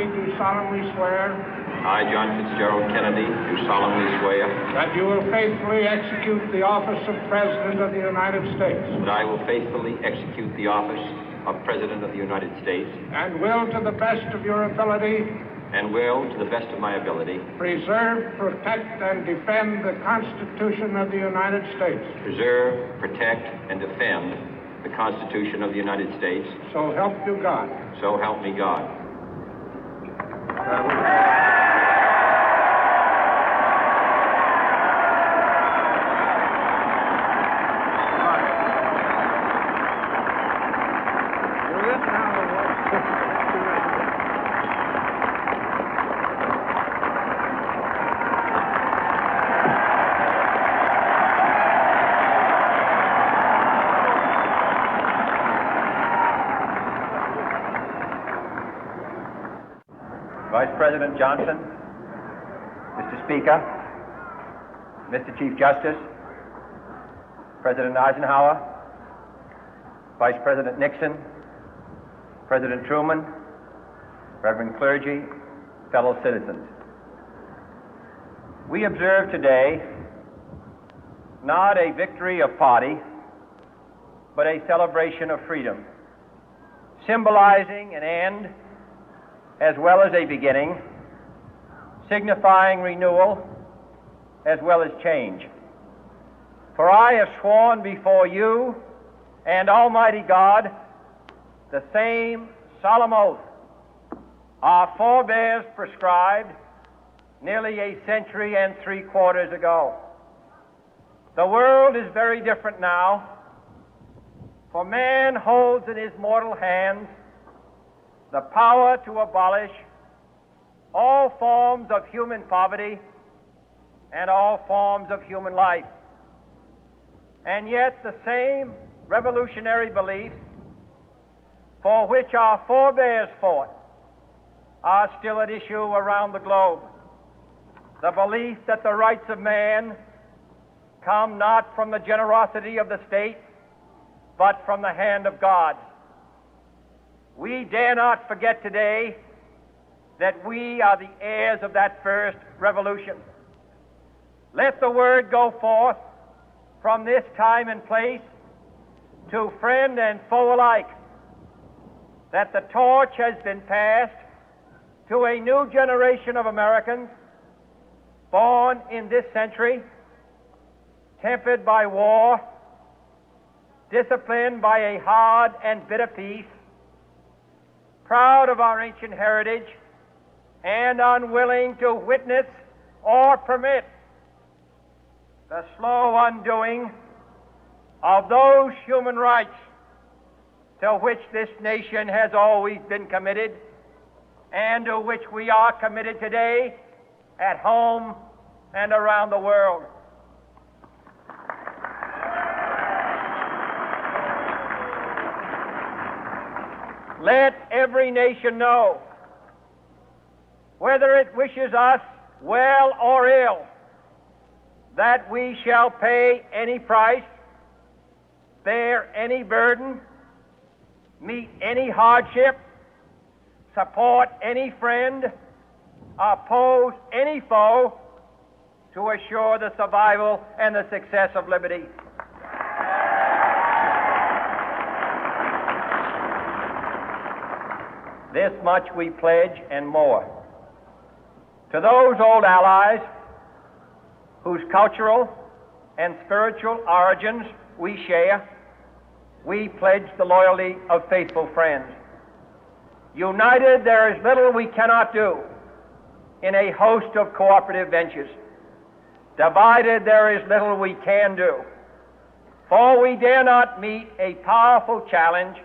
Kennedy, do solemnly swear I, John Fitzgerald Kennedy, do solemnly swear that you will faithfully execute the office of President of the United States that I will faithfully execute the office of President of the United States and will, to the best of your ability, and will, to the best of my ability, preserve, protect, and defend the Constitution of the United States. preserve, protect, and defend the Constitution of the United States. So help you God. So help me God. Vice President Johnson, Mr. Speaker, Mr. Chief Justice, President Eisenhower, Vice President Nixon, President Truman, Reverend clergy, fellow citizens. We observe today not a victory of party, but a celebration of freedom, symbolizing an end as well as a beginning, signifying renewal as well as change. For I have sworn before you and Almighty God the same solemn oath our forebears prescribed nearly a century and 3/4 ago. The world is very different now, for man holds in his mortal hands the power to abolish all forms of human poverty and all forms of human life. And yet the same revolutionary beliefs for which our forebears fought are still at issue around the globe. The belief that the rights of man come not from the generosity of the state, but from the hand of God. We dare not forget today that we are the heirs of that first revolution. Let the word go forth from this time and place to friend and foe alike that the torch has been passed to a new generation of Americans born in this century, tempered by war, disciplined by a hard and bitter peace, proud of our ancient heritage, and unwilling to witness or permit the slow undoing of those human rights to which this nation has always been committed and to which we are committed today at home and around the world. Let every nation know, whether it wishes us well or ill, that we shall pay any price, bear any burden, meet any hardship, support any friend, oppose any foe to assure the survival and the success of liberty. This much we pledge and more. To those old allies whose cultural and spiritual origins we share, we pledge the loyalty of faithful friends. United, there is little we cannot do in a host of cooperative ventures. Divided, there is little we can do, for we dare not meet a powerful challenge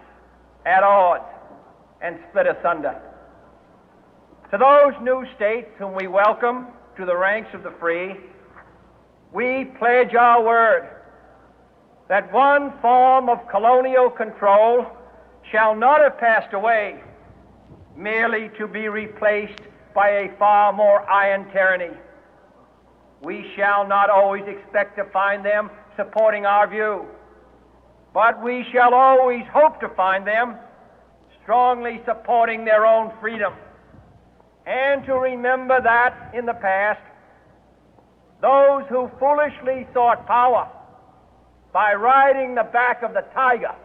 at odds and split asunder. To those new states whom we welcome to the ranks of the free, we pledge our word that one form of colonial control shall not have passed away merely to be replaced by a far more iron tyranny. We shall not always expect to find them supporting our view, but we shall always hope to find them strongly supporting their own freedom and to remember that in the past, those who foolishly sought power by riding the back of the tiger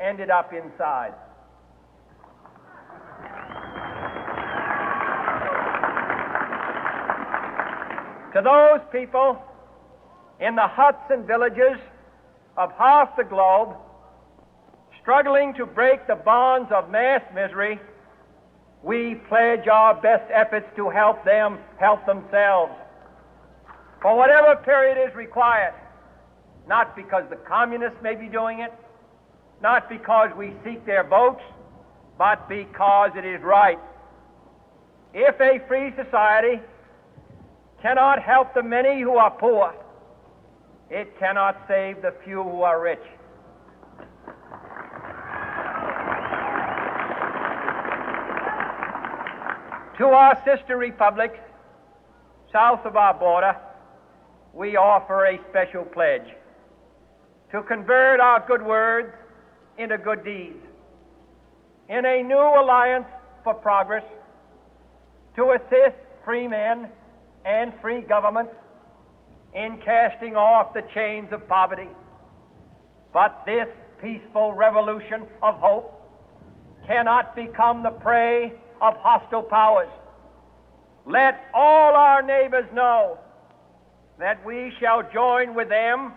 ended up inside. To those people in the huts and villages of half the globe struggling to break the bonds of mass misery, we pledge our best efforts to help them help themselves for whatever period is required, not because the communists may be doing it, not because we seek their votes, but because it is right. If a free society cannot help the many who are poor, it cannot save the few who are rich. To our sister republics south of our border, we offer a special pledge to convert our good words into good deeds, in a new alliance for progress, to assist free men and free governments in casting off the chains of poverty. But this peaceful revolution of hope cannot become the prey of hostile powers. Let all our neighbors know that we shall join with them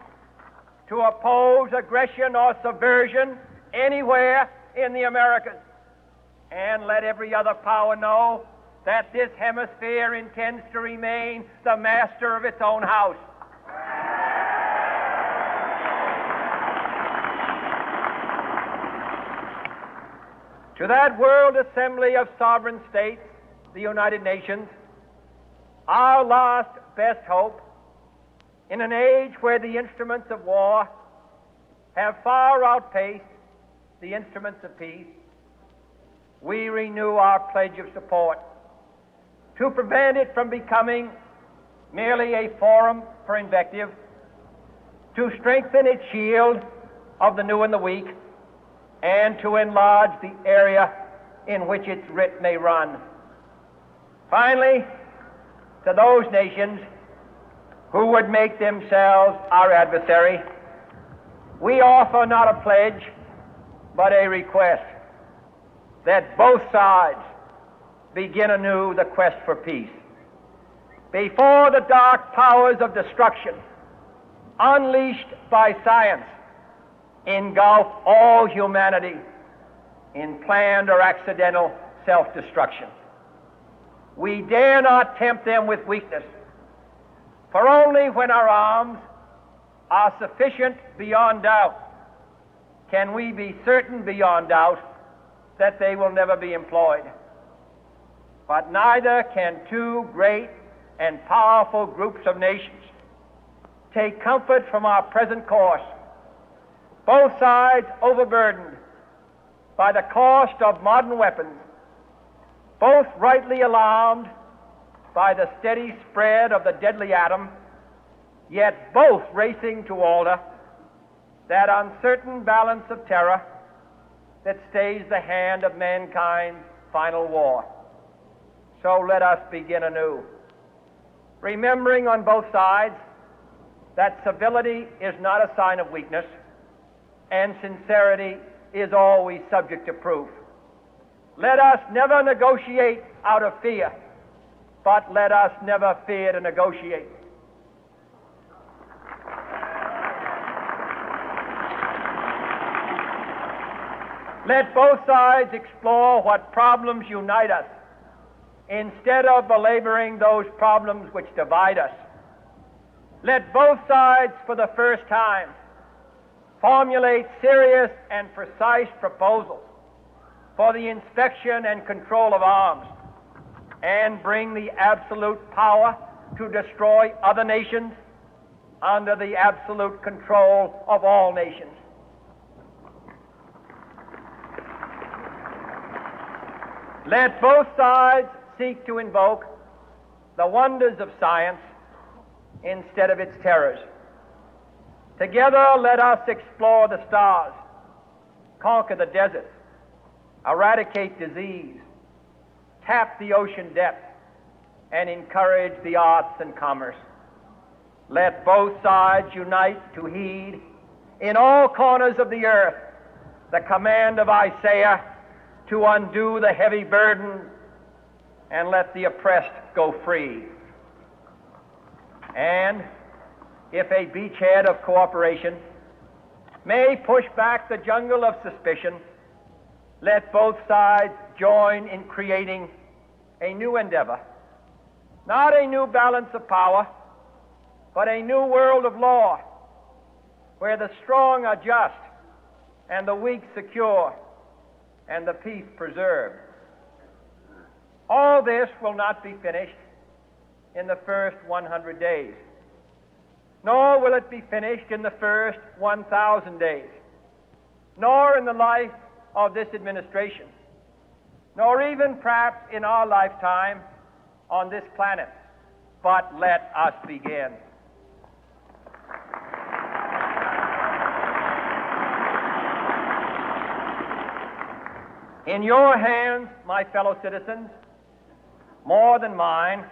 to oppose aggression or subversion anywhere in the Americas. And let every other power know that this hemisphere intends to remain the master of its own house. To that World Assembly of Sovereign States, the United Nations, our last best hope, in an age where the instruments of war have far outpaced the instruments of peace, we renew our pledge of support to prevent it from becoming merely a forum for invective, to strengthen its shield of the new and the weak, and to enlarge the area in which its writ may run. Finally, to those nations who would make themselves our adversary, we offer not a pledge, but a request that both sides begin anew the quest for peace. Before the dark powers of destruction, unleashed by science, engulf all humanity in planned or accidental self-destruction, we dare not tempt them with weakness, for only when our arms are sufficient beyond doubt can we be certain beyond doubt that they will never be employed. But neither can two great and powerful groups of nations take comfort from our present course, both sides overburdened by the cost of modern weapons, both rightly alarmed by the steady spread of the deadly atom, yet both racing to alter that uncertain balance of terror that stays the hand of mankind's final war. So let us begin anew, remembering on both sides that civility is not a sign of weakness, and sincerity is always subject to proof. Let us never negotiate out of fear, but let us never fear to negotiate. Let both sides explore what problems unite us, instead of belaboring those problems which divide us. Let both sides, for the first time, formulate serious and precise proposals for the inspection and control of arms, and bring the absolute power to destroy other nations under the absolute control of all nations. Let both sides seek to invoke the wonders of science instead of its terrors. Together, let us explore the stars, conquer the deserts, eradicate disease, tap the ocean depths, and encourage the arts and commerce. Let both sides unite to heed in all corners of the earth the command of Isaiah to undo the heavy burden and let the oppressed go free. And if a beachhead of cooperation may push back the jungle of suspicion, let both sides join in creating a new endeavor, not a new balance of power, but a new world of law, where the strong are just and the weak secure and the peace preserved. All this will not be finished in the first 100 days, nor will it be finished in the first 1,000 days, nor in the life of this administration, nor even perhaps in our lifetime on this planet. But let us begin. In your hands, my fellow citizens, more than mine,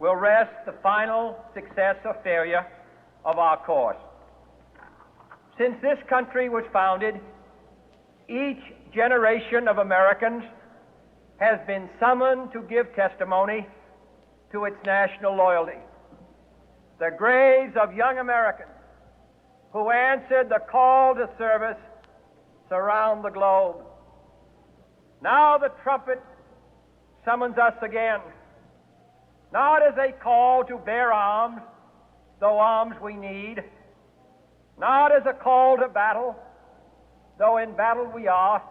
will rest the final success or failure of our course. Since this country was founded, each generation of Americans has been summoned to give testimony to its national loyalty. The graves of young Americans who answered the call to service surround the globe. Now the trumpet summons us again, not as a call to bear arms, though arms we need, not as a call to battle, though in battle we are,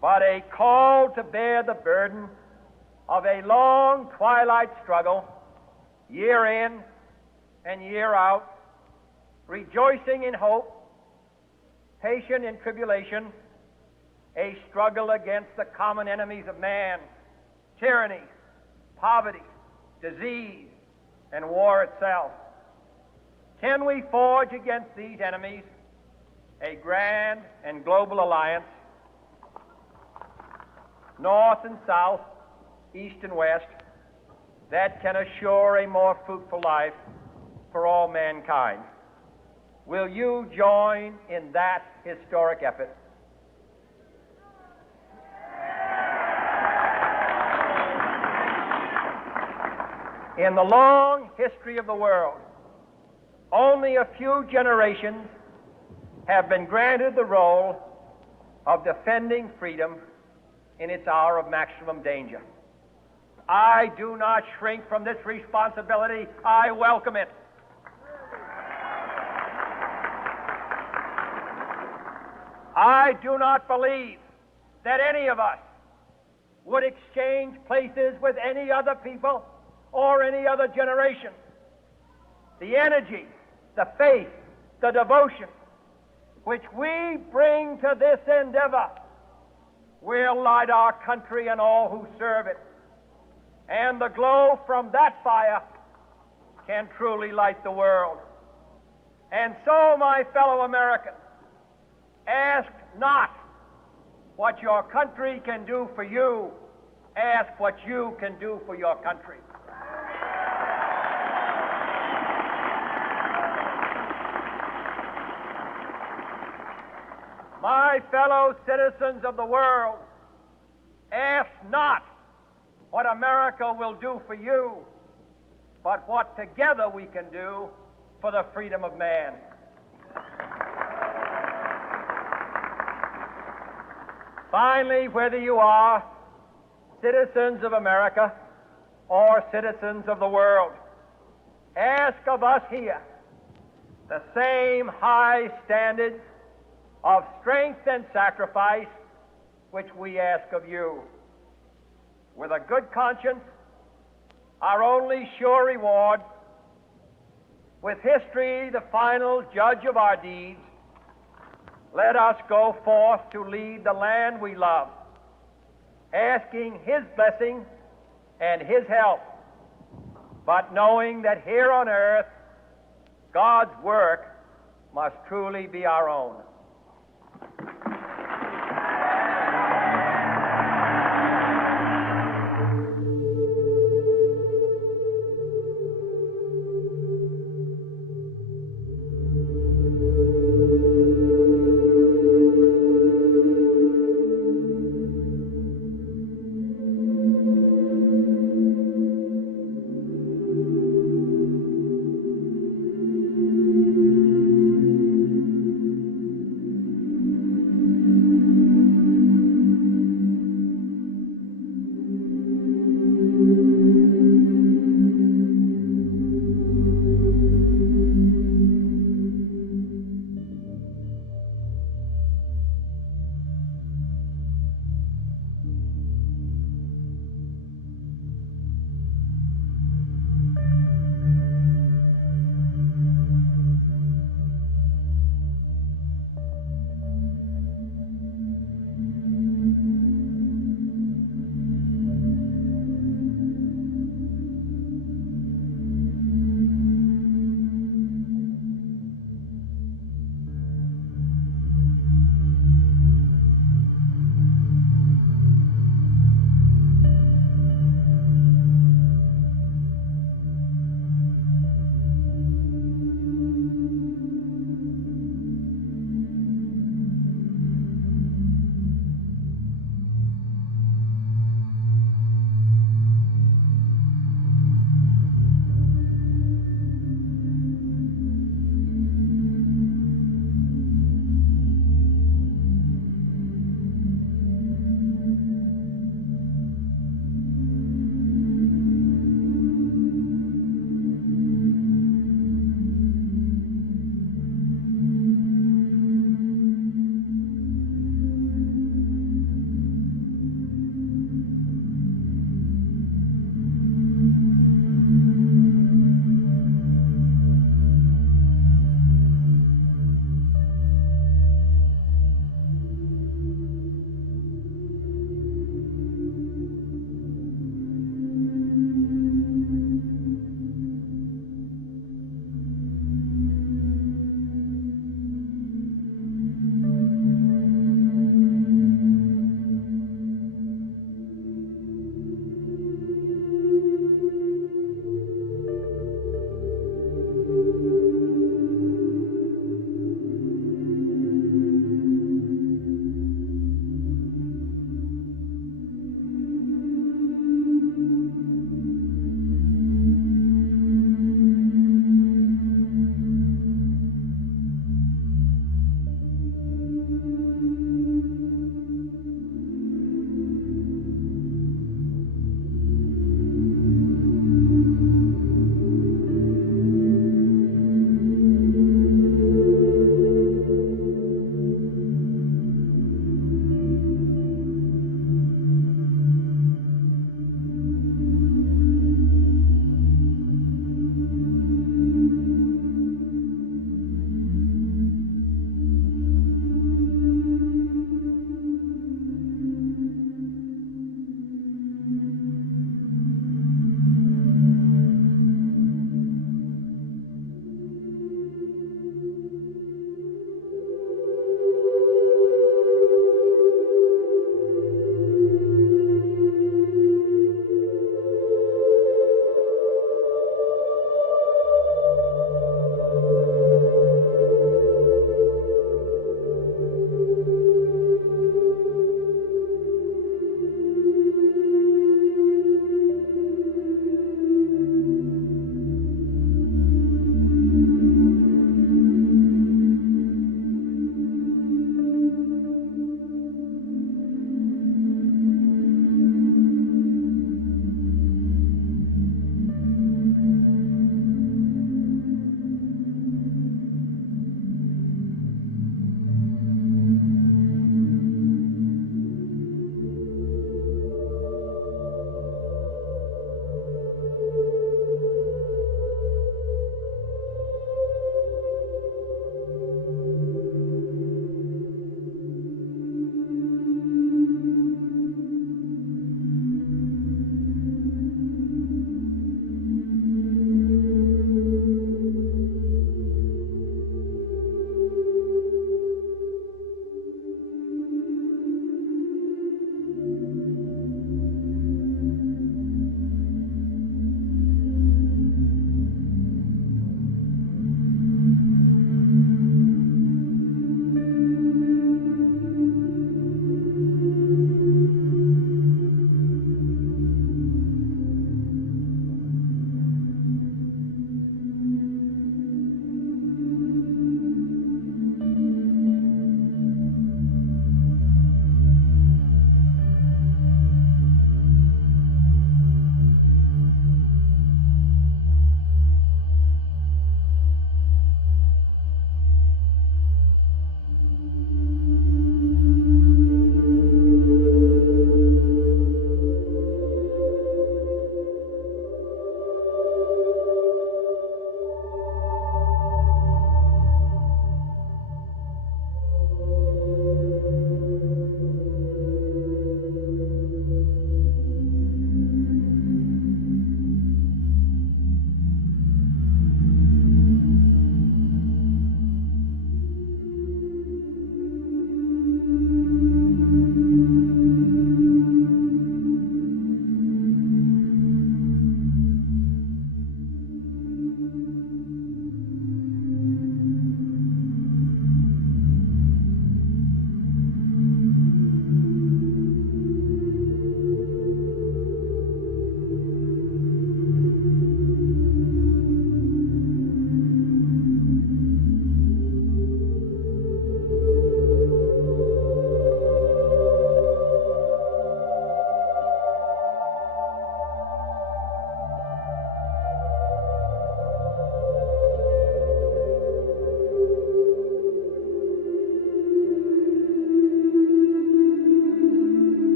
but a call to bear the burden of a long twilight struggle, year in and year out, rejoicing in hope, patient in tribulation, a struggle against the common enemies of man, tyranny, poverty, disease, and war itself. Can we forge against these enemies a grand and global alliance, north and south, east and west, that can assure a more fruitful life for all mankind? Will you join in that historic effort? In the long history of the world, only a few generations have been granted the role of defending freedom in its hour of maximum danger. I do not shrink from this responsibility. I welcome it. I do not believe that any of us would exchange places with any other people or any other generation. The energy, the faith, the devotion which we bring to this endeavor will light our country and all who serve it. And the glow from that fire can truly light the world. And so, my fellow Americans, ask not what your country can do for you, ask what you can do for your country. My fellow citizens of the world, ask not what America will do for you, but what together we can do for the freedom of man. Finally, whether you are citizens of America or citizens of the world, ask of us here the same high standards of strength and sacrifice which we ask of you. With a good conscience, our only sure reward, with history the final judge of our deeds, let us go forth to lead the land we love, asking His blessing and His help, but knowing that here on earth God's work must truly be our own.